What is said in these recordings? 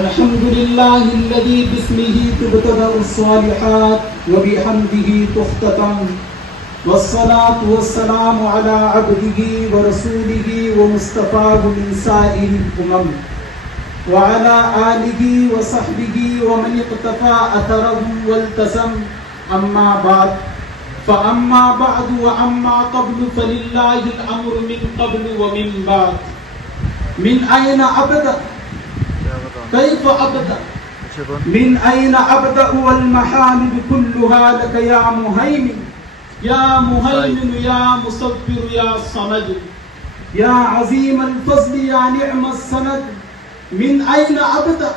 الحمد لله الذي باسمه تبتدأ الصالحات وبحمده تختتم، والصلاة والسلام على عبده ورسوله ومصطفاه من سائر الأمم وعلى آله وصحبه ومن اقتفى أثره والتزم. أما بعد فأما بعد وأما قبل فلله الأمر من قبل ومن بعد. من أين أبدأ؟ كيف أبدأ؟ من أين أبدأ والمحامد كلها لك يا مهيمن، يا مهيمن يا مصبر يا صمد، يا عظيم الفضل يا نعم السند. من أين أبدأ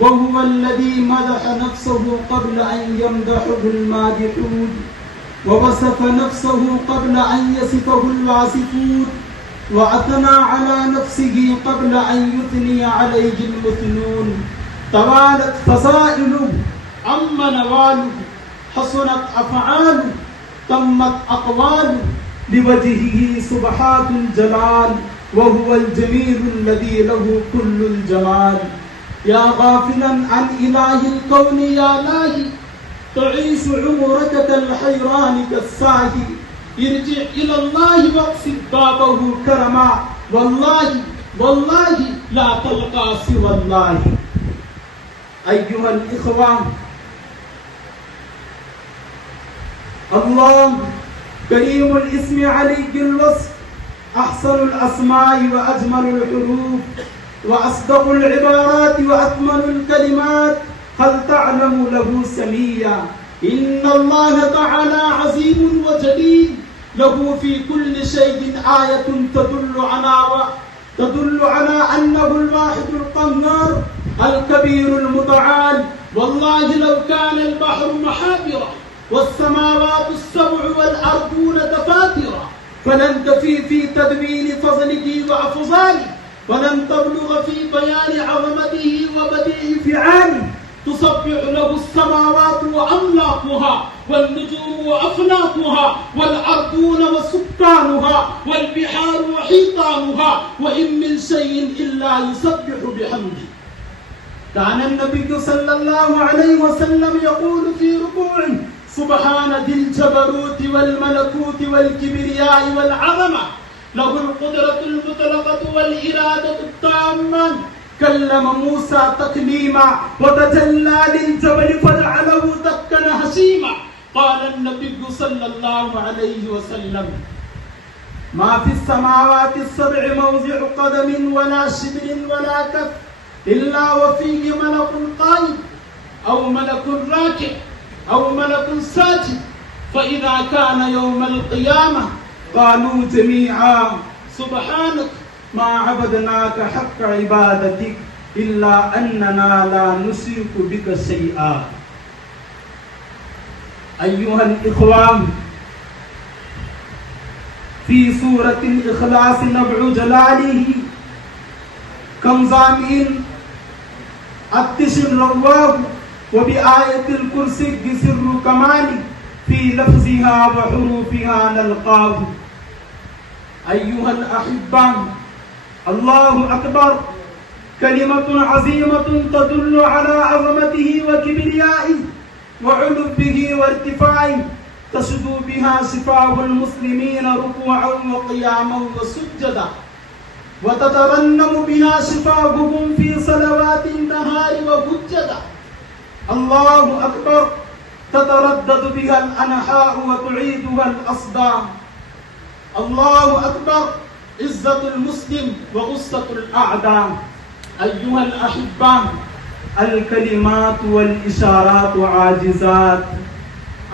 وهو الذي مدح نفسه قبل أن يمدحه المادحون، ووصف نفسه قبل أن يصفه الواصفون، وأثنى على نفسه قبل أن يثني عليه المثنون. توالت فضائله عم نواله، حسنت أفعاله تمت أقواله، لوجهه سبحات الجلال وهو الجميل الذي له كل الجمال. يا غافلا عن إله الكون يا لاهي، تعيش عمرك كالحيران كالساهي. ارجع إلى الله واقصد بابه كرما، والله والله لا تلقى سوى الله. أيها الإخوان، الله كريم الاسم علي الوصف، أحسن الأسماء وأجمل الحروف وأصدق العبارات وأكمل الكلمات. هل تعلم له سميا؟ إن الله تعالى عظيم وجليل، له في كل شيء آية تدل على أنه الواحد القهار الكبير المتعال. والله لو كان البحر محابرا والسماوات السبع والأرضون دفاترا فلن تفي في تدوين فضله وأفضاله، ولن تبلغ في بيان عظمته وبديع فعاله. تسبح له السماوات وأملاكها، والنجوم وأفلاكها، والأرضون وسكانها، والبحار وحيطانها، وإن من شيء إلا يسبح بحمده. كان النبي صلى الله عليه وسلم يقول في ركوعه: سبحان ذي الجبروت والملكوت والكبرياء والعظمة، له القدرة المطلقة والإرادة التامة. كلم موسى تكليما وتجلى للجبل فجعله دكا هشيما. قال النبي صلى الله عليه وسلم: ما في السماوات السبع موضع قدم ولا شبر ولا كف إلا وفيه ملك قائم أو ملك راكع أو ملك ساجد. فإذا كان يوم القيامة قالوا جميعا: سبحانك ما عبدناك حق عبادتك إلا أننا لا نشرك بك شيئا. أيها الإخوان، في سورة الإخلاص نبع جلاله كم زامين أتش رواه، وبآية الكرسي سر كمالي في لفظها وحروفها نلقاه. أيها الأحبان، الله أكبر كلمة عظيمة تدل على عظمته وكبريائه وعلوه وارتفاعه، تشدو بها شفاه المسلمين ركوعا وقياما وسجدا، وتترنم بها شفاههم في صلوات النهار وهجدا. الله أكبر تتردد بها الأنحاء وتعيدها الأصدام. الله أكبر عزة المسلم وغصة الأعداء. أيها الأحبان، الكلمات والإشارات عاجزات،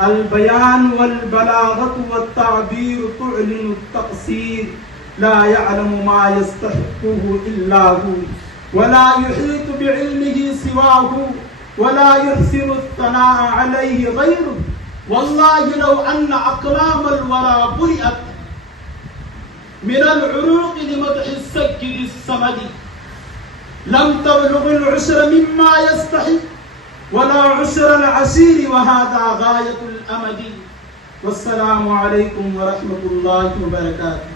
البيان والبلاغة والتعبير تعلن التقصير. لا يعلم ما يستحقه إلا هو، ولا يحيط بعلمه سواه، ولا يحسن الثناء عليه غيره. والله لو أن أقلام الورى برئت من العروق لمدح السجد الصمد لم تبلغ العشر مما يستحق ولا عشر العسير، وهذا غاية الأمد. والسلام عليكم ورحمة الله وبركاته.